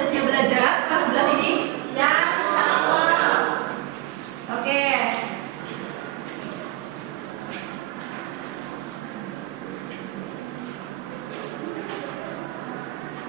sudah siap belajar kelas 11 ini? Siap, insya-Allah. Oke.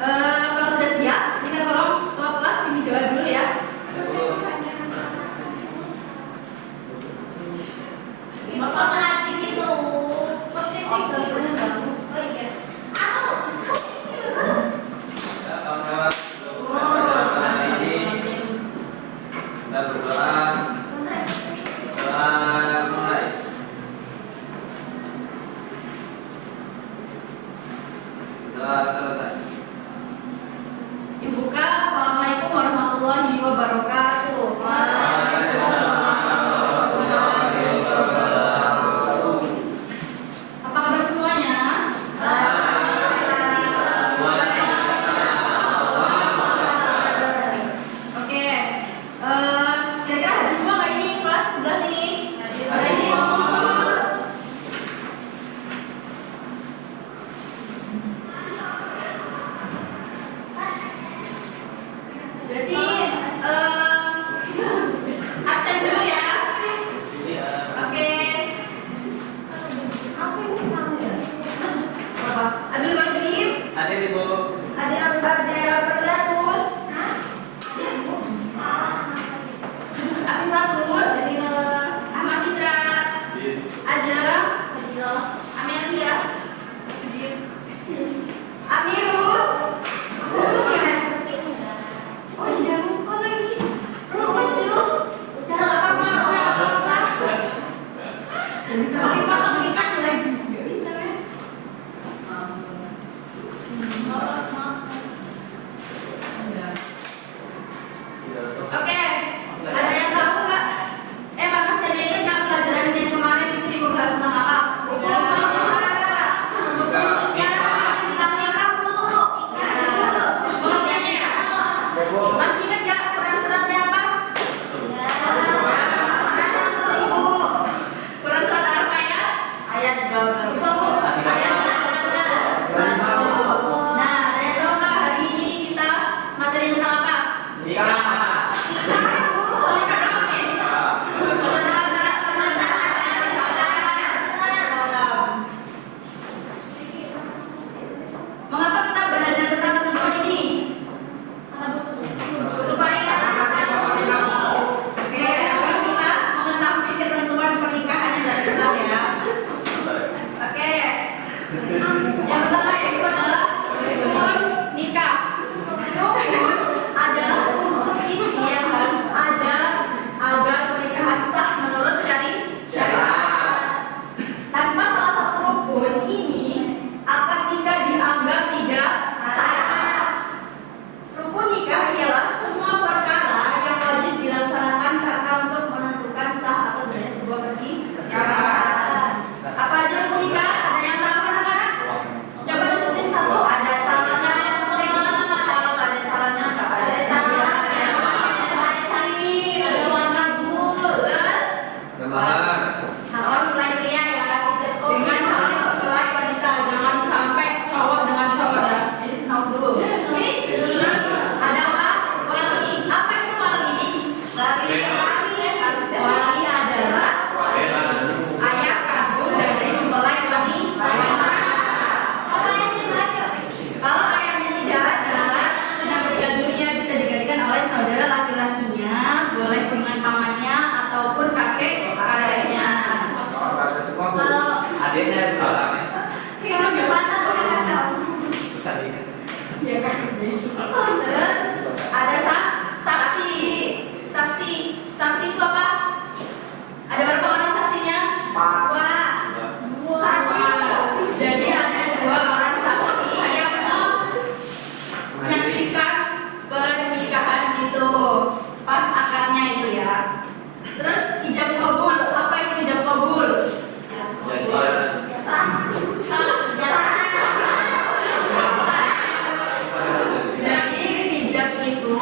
Kalau sudah siap, kita tolong ketua kelas ini doa dulu ya. Bapak ngasih gitu. Kita berdoa. Mulai. Sudah selesai. Dibuka. Assalamualaikum warahmatullahi wabarakatuh. Apa kabar semuanya? Oke. Kira-kira ada semua nggak ini kelas 11 ini? Berarti absen dulu ya. Oke. Apa? Ambil wajib. Ada di bawah. Ada perlatus. Abi Fatur. Ahmad Fitra. Aja. Amelia. Amirul. Oh iya, lupa lagi. Lupa sih lu. Udah nggak apa-apa. Nggak bisa pakai potong ikan lagi. Nggak bisa kan? Oke, ada yang tahu nggak? Makasih aja ingat nggak pelajaran yang kemarin itu ibu bahas tentang apa? Tentang nikah, Bu. Pengertiannya ya? Masih ingat nggak Quran suratnya apa? Ibu. Quran surat apa ya? Ayat berapa? Ayat berapa? Nah, ada yang tahu nggak hari ini kita materi tentang apa? Mengapa kita belajar tentang ketentuan ini? Supaya agar kita mengetahui ketentuan pernikahan yang dari Islam ya. Oke. Yang pertama yaitu adalah rukun nikah. Rukun adalah unsur inti yang harus ada agar pernikahan sah menurut syariat. Tanpa salah satu rukun ini akan nikah dianggap tidak sah. Rukun nikah ialah semua perkara yang wajib dilaksanakan karena untuk menentukan sah atau tidaknya sebuah pernikahan. Apa aja rukun nikah? Ada yang tahu anak-anak? Coba disebutin satu. Ada calonnya yang penting. Kalau nggak ada calonnya nggak ada calonnya. Ada saksi, ada wajibul, terus calon mempelai pria ya. Dengan calon mempelai wanita, jangan sampai cowok dengan cowok ya. Jadi tahu dulu. Terus ada apa? Wali. Apa itu wali? Wali adalah ayah kandung dari mempelai wanita. Kalau ayahnya tidak ada, sudah meninggal dunia, bisa digantikan oleh saudara laki-lakinya, boleh dengan pamannya ataupun kakeknya. Adiknya di belakangnya. Kalau gimana orang nggak tahu. Bisa diingat. Ya kan terus ada saksi. Saksi itu apa? Ada berapa orang saksinya? Dua. Jadi ada 2 orang saksi yang menyaksikan pernikahan itu pas akarnya itu ya. Terus ijab kabul. Apa itu ijab kabul? Jadi ijab itu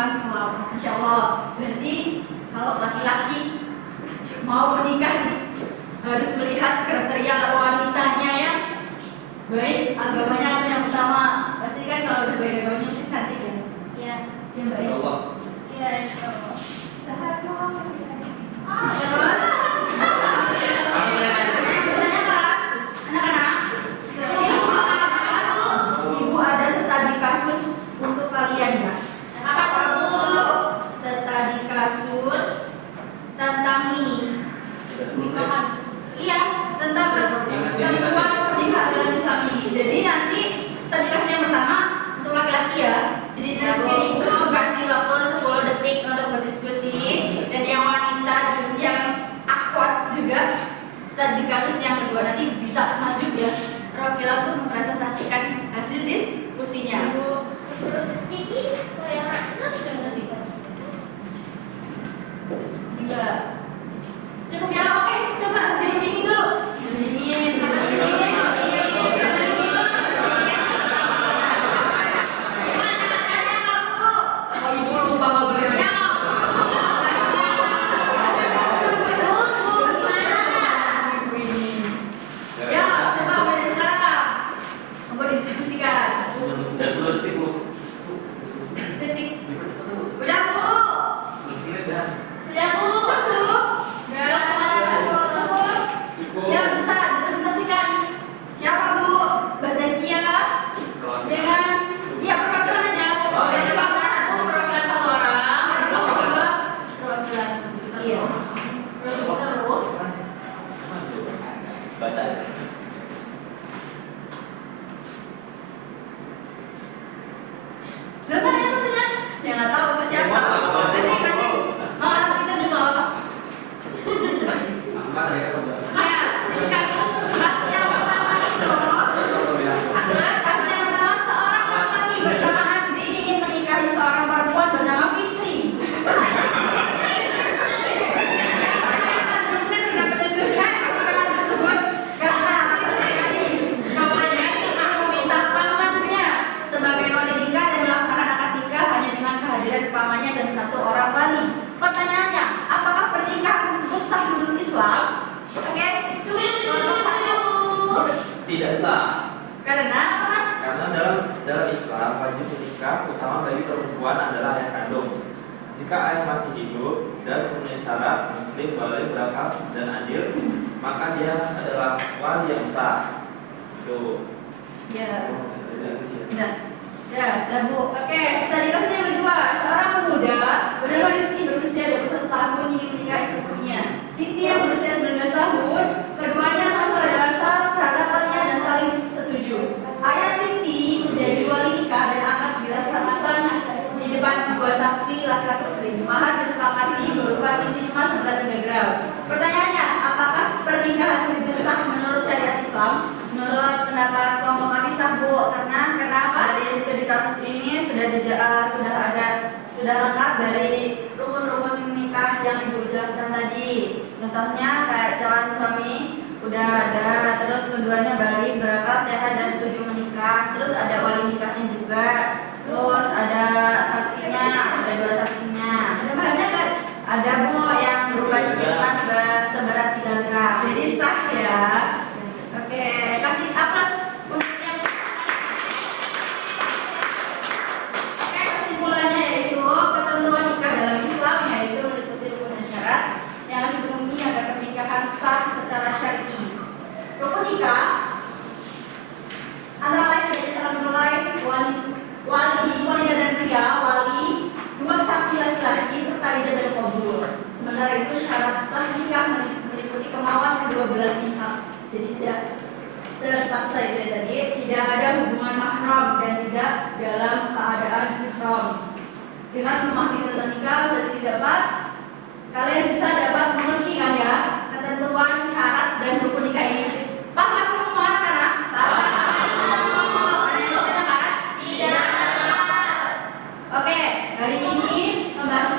makan selama. Insya Allah. Berarti kalau laki-laki mau menikah harus melihat kriteria wanitanya yang baik, agamanya yang utama. Pasti kan kalau udah baik agamanya pasti cantik ya. Iya. Yang baik. Ya Allah. Iya, insya Allah. Sehat kok. Terus Masih bertanya apa? Anak-anak, Ibu ada studi kasus untuk kalian ya. Apa kamu? Studi kasus tentang ini. Nikahan. Iya, tentang ketentuan pernikahan dalam Islam ini. Jadi nanti studi kasus yang pertama untuk laki-laki ya. Jadi nanti Ibu kasih waktu 10 detik untuk berdiskusi, dan yang wanita yang akhwat juga studi kasus yang kedua nanti bisa maju ya. Rokilah untuk mempresentasikan hasil diskusinya. Ini yang asal sudah sih. Enggak. Cukup ya, oke. Coba dingin dulu. Dingin. Oh, Ibu lupa mau beli. Ibu ini. Ya, coba beli sekarang. Mau didiskusikan. Dan dulu detik Bu. Detik. Udah, Bu. Menit ya. Sudah, Bu. Cukup. Cukup. Cukup. Ya, bisa dipresentasikan. Siapa, Bu? Mbak Zakia dengan ya perwakilan aja. Dari Bapak satu perwakilan satu orang, dari Bapak dua perwakilan. Iya. Terus. Baca. Berapa ya satunya? Ya nggak tahu ke siapa. Kasih. Mau kasih kita juga apa? Apa tadi apa? Ya, jadi kasus yang pertama itu. Kasus yang pertama, seorang laki-laki bernama Andi ingin menikahi seorang perempuan bernama Fitri. Mungkin tidak menentukan keterangan tersebut karena Fitri kemudian akan meminta pamannya sebagai wali nikah dan melaksanakan akad nikah hanya dengan kehadiran pamannya dan satu orang wali. Pertanyaannya, apakah pernikahan tersebut sah menurut Islam? Oke, Tidak sah. karena apa, Mas? Karena dalam Islam wajib menikah utama bagi perempuan adalah ayah kandung. Jika ayah masih hidup dan memenuhi syarat muslim, boleh berakal dan adil, maka dia adalah wali yang sah. Itu. Ya. Nah, ya, dan Bu. Oke, studi kasus yang kedua, seorang pemuda bernama Rizky berusia 21 tahun ingin menikahi sepupunya. Siti yang berusia 19 tahun, keduanya sama sahabatnya dan saling setuju. Ayah Siti menjadi wali nikah dan akan dilaksanakan di depan dua saksi laki-laki muslim. Mahar disepakati berupa cincin emas seberat 3 gram. Pertanyaannya, apakah pernikahan tersebut sah menurut syariat Islam? Menurut pendapat kelompok kami sah, Bu. Karena kenapa? Dari studi kasus ini sudah lengkap dari rukun-rukun nikah yang Ibu jelaskan tadi. Contohnya kayak calon suami udah ada, terus keduanya balik, berakal, sehat dan setuju menikah. Terus ada wali nikahnya juga. Terus ada saksinya, ada 2 saksinya. Ada bahannya kan? Ada, Bu, yang berupa cincin emas seberat 3 gram. Jadi sah ya. Oke, kasih aplaus untuk yang oke, kesimpulannya yaitu ketentuan nikah dalam Islam yaitu meliputi rukun dan syarat yang harus dipenuhi agar pernikahan sah secara syar'i. Rukun nikah antara lain dari cara memulai wali dan pria, wali, 2 saksi laki-laki serta ijazah dan kabul. Sementara itu syarat sah nikah meliputi kemauan kedua belah pihak. Jadi tidak terpaksa itu ya tadi, tidak ada hubungan mahram dan tidak dalam keadaan ihram. Dengan memahami tentang nikah berarti dapat kalian bisa dapat mengerti kan ya ketentuan syarat dan rukun nikah ini. Paham semua anak-anak? Paham. Ada yang mau katakan? Tidak. Oke, hari ini membahas